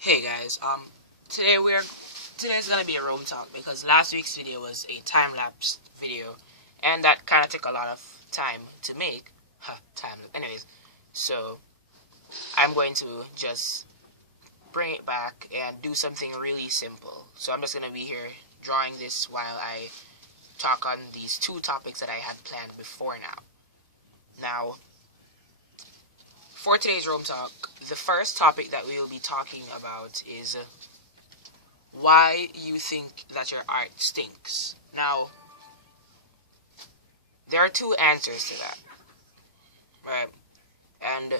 Hey guys, today's gonna be a room talk because last week's video was a time lapse video, and that kind of took a lot of time to make. Time. Anyways, so I'm going to just bring it back and do something really simple. So I'm just gonna be here drawing this while I talk on these two topics that I had planned before now. Now, for today's room talk, the first topic that we will be talking about is why you think that your art stinks. Now, there are two answers to that, right? And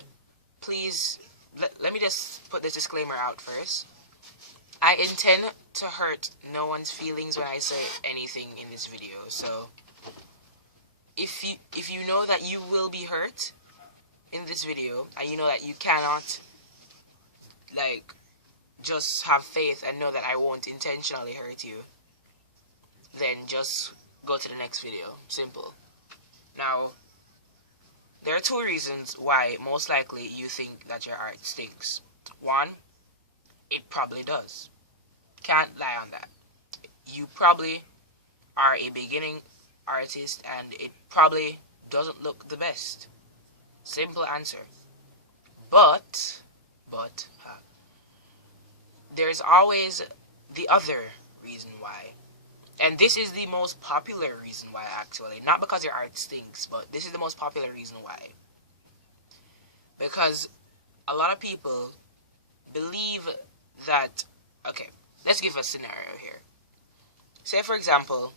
please, let me just put this disclaimer out first. I intend to hurt no one's feelings when I say anything in this video. So, if you know that you will be hurt in this video, and you know that you cannot, like, just have faith and know that I won't intentionally hurt you, then just go to the next video. Simple. Now, there are two reasons why most likely you think that your art stinks. One, it probably does. Can't lie on that. You probably are a beginning artist and it probably doesn't look the best. Simple answer. But, there's always the other reason why. And this is the most popular reason why, actually. Not because your art stinks, but this is the most popular reason why. Because a lot of people believe that... Okay, let's give a scenario here. Say, for example,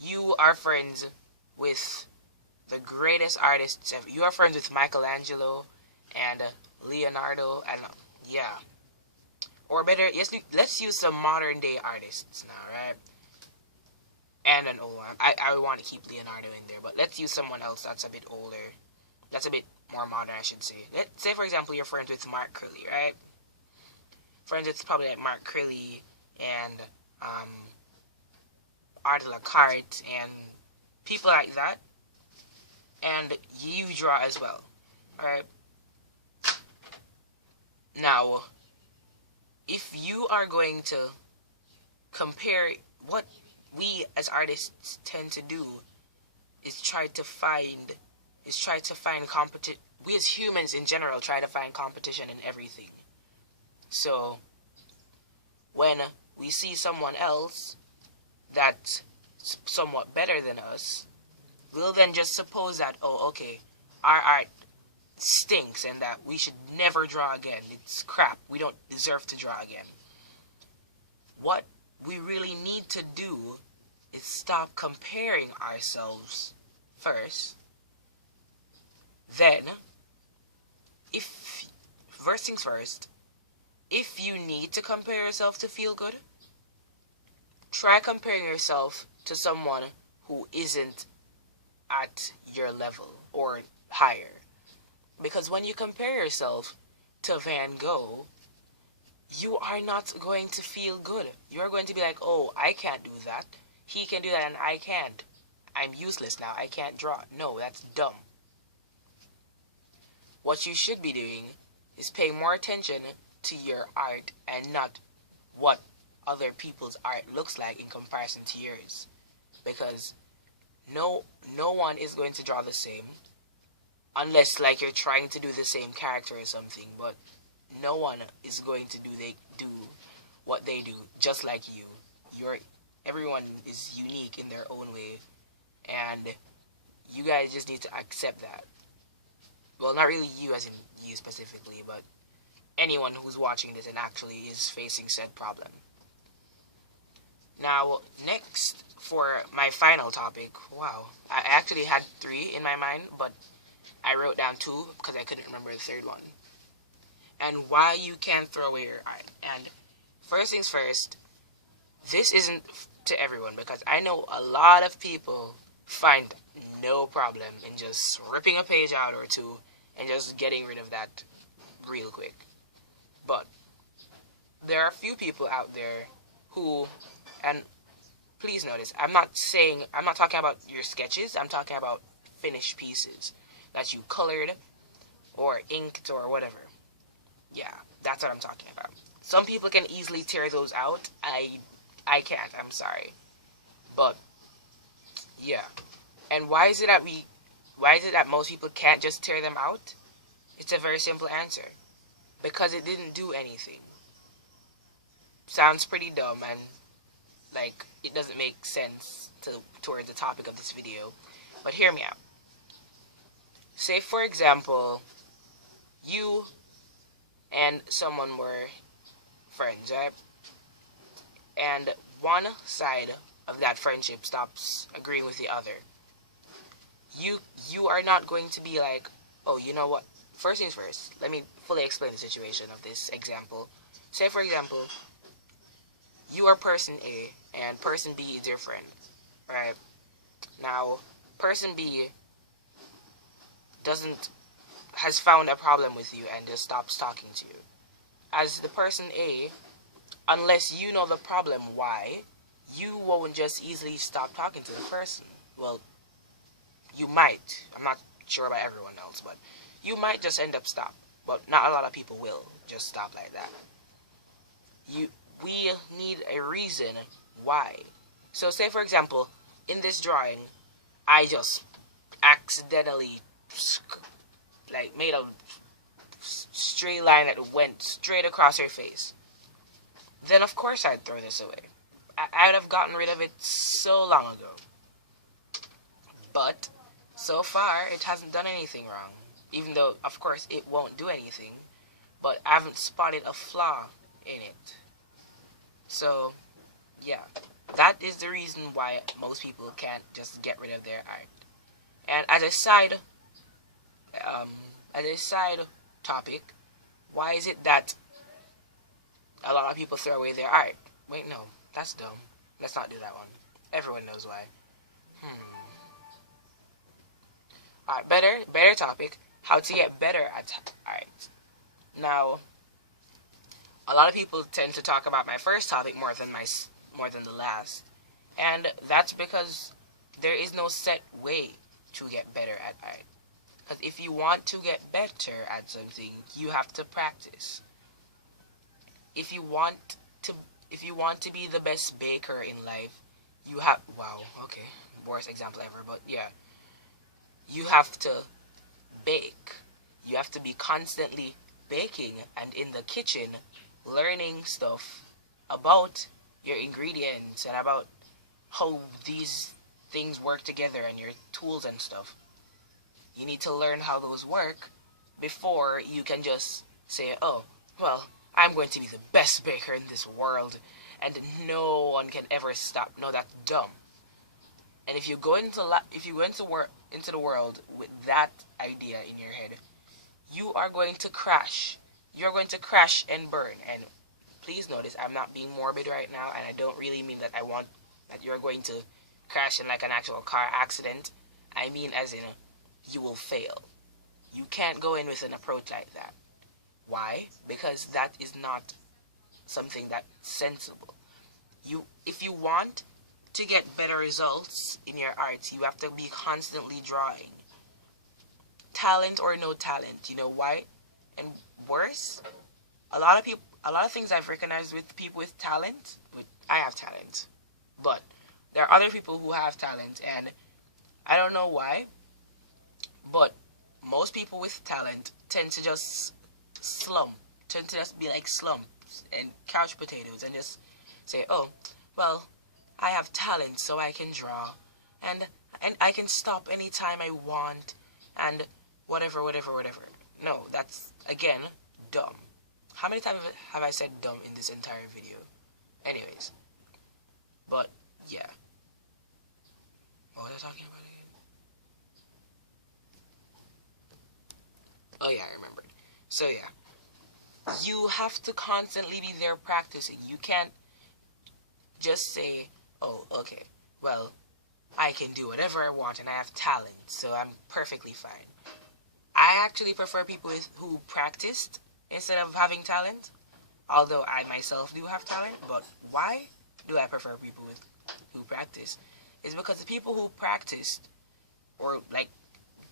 you are friends with the greatest artists ever. You are friends with Michelangelo and Leonardo and... yeah. Or better, yes, let's use some modern day artists now, right? And an old one. I want to keep Leonardo in there, but let's use someone else that's a bit older. That's a bit more modern, I should say. Let's say, for example, you're friends with Mark Curley, right? Friends with probably like Mark Curley and Art Lacarte and people like that. And you draw as well, alright? Now, if you are going to compare, what we as artists tend to do is try to find competition. We as humans in general try to find competition in everything. So when we see someone else that's somewhat better than us, we'll then just suppose that, oh, okay, our art stinks and that we should never draw again. It's crap. We don't deserve to draw again. What we really need to do is stop comparing ourselves first. Then, first things first, if you need to compare yourself to feel good, try comparing yourself to someone who isn't at your level or higher. Because when you compare yourself to Van Gogh, you are not going to feel good. You are going to be like, oh, I can't do that. He can do that and I can't. I'm useless now. I can't draw. No, that's dumb. What you should be doing is paying more attention to your art and not what other people's art looks like in comparison to yours. Because no one is going to draw the same. Unless, like, you're trying to do the same character or something, but no one is going to do what they do just like you. Everyone is unique in their own way, and you guys just need to accept that. Well, not really you as in you specifically, but anyone who's watching this and actually is facing said problem. Now, next, for my final topic, wow, I actually had 3 in my mind, but I wrote down 2 because I couldn't remember the third one. And why you can't throw away your art. And first things first, this isn't to everyone because I know a lot of people find no problem in just ripping a page out or 2 and just getting rid of that real quick. But there are a few people out there who, and please notice, I'm not talking about your sketches, I'm talking about finished pieces that you colored or inked or whatever. Yeah, that's what I'm talking about. Some people can easily tear those out. I can't. I'm sorry. But yeah. And why is it that most people can't just tear them out? It's a very simple answer. Because it didn't do anything. Sounds pretty dumb, and like it doesn't make sense towards the topic of this video. But hear me out. Say for example, you and someone were friends, right? And one side of that friendship stops agreeing with the other. You are not going to be like, oh, you know what? First things first, let me fully explain the situation of this example. Say for example, you are person A and person B is your friend, right? Now, person B has found a problem with you and just stops talking to you. As the person A, unless you know the problem why, you won't just easily stop talking to the person. Well, you might. I'm not sure about everyone else, but you might just end up stop. But not a lot of people will just stop like that. We need a reason why. So say for example, in this drawing, I just accidentally like made a straight line that went straight across her face. Then of course I'd throw this away. I would have gotten rid of it so long ago. But so far it hasn't done anything wrong. Even though of course it won't do anything. But I haven't spotted a flaw in it. So yeah, that is the reason why most people can't just get rid of their art. And as a side topic, why is it that a lot of people throw away their art? Wait, no, that's dumb. Let's not do that one. Everyone knows why. Alright, better topic. How to get better at art. Now, a lot of people tend to talk about my first topic more than the last, and that's because there is no set way to get better at art. Because if you want to get better at something, you have to practice. If you want to be the best baker in life, worst example ever, but yeah, you have to bake. You have to be constantly baking and in the kitchen learning stuff about your ingredients and about how these things work together and your tools and stuff. You need to learn how those work before you can just say, oh, well, I'm going to be the best baker in this world and no one can ever stop. No, that's dumb. And if you go into the world with that idea in your head, you are going to crash. You're going to crash and burn. And please notice, I'm not being morbid right now, and I don't really mean that I want that you're going to crash in like an actual car accident. I mean as in you will fail. You can't go in with an approach like that. Why? Because that is not something that's sensible. If you want to get better results in your arts, you have to be constantly drawing. Talent or no talent, you know why? And worse, a lot of things I've recognized with people with talent, I have talent, but there are other people who have talent, and I don't know why, but most people with talent tend to just be like slumps and couch potatoes and just say, oh, well, I have talent so I can draw, and I can stop anytime I want, and whatever. No, that's, again, dumb. How many times have I said dumb in this entire video? Anyways. But, yeah. What was I talking about again? Oh, yeah, I remembered. So, yeah. You have to constantly be there practicing. You can't just say, oh, okay, well, I can do whatever I want and I have talent, so I'm perfectly fine. I actually prefer people who practiced instead of having talent, although I myself do have talent. But why do I prefer people who practice? Is because the people who practiced or like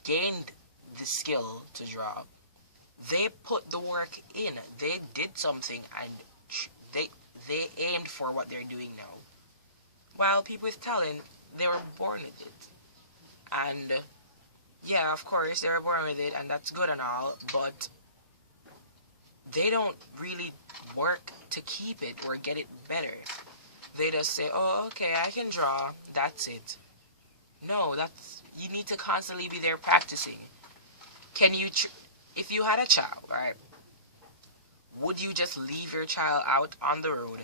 gained the skill to draw, they put the work in. They did something and they aimed for what they're doing now. While people with talent, they were born with it. And yeah, of course, they were born with it, and that's good and all, but they don't really work to keep it or get it better. They just say, oh, okay, I can draw, that's it. No, you need to constantly be there practicing. If you had a child, right, would you just leave your child out on the road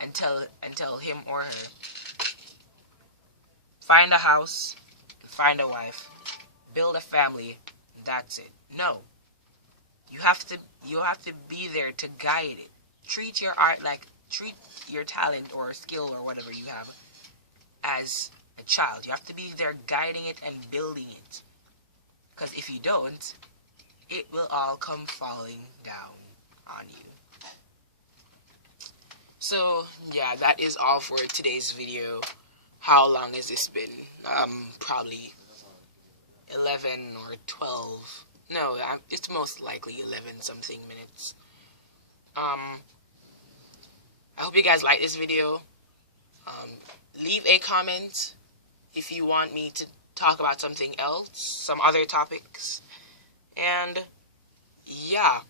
and tell him or her, find a house, find a wife, build a family, that's it? No. You have to be there to guide it. Treat your talent or skill or whatever you have as a child. You have to be there guiding it and building it. Because if you don't, it will all come falling down on you. So, yeah, that is all for today's video. How long has this been? Probably 11 or 12. No, it's most likely 11 something minutes. I hope you guys like this video. Leave a comment if you want me to talk about something else, some other topics. And yeah,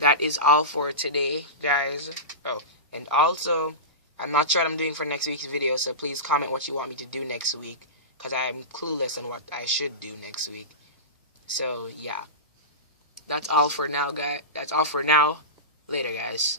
that is all for today, guys. Oh, and also, I'm not sure what I'm doing for next week's video, so please comment what you want me to do next week, because I'm clueless on what I should do next week. So, yeah. That's all for now, guys. That's all for now. Later, guys.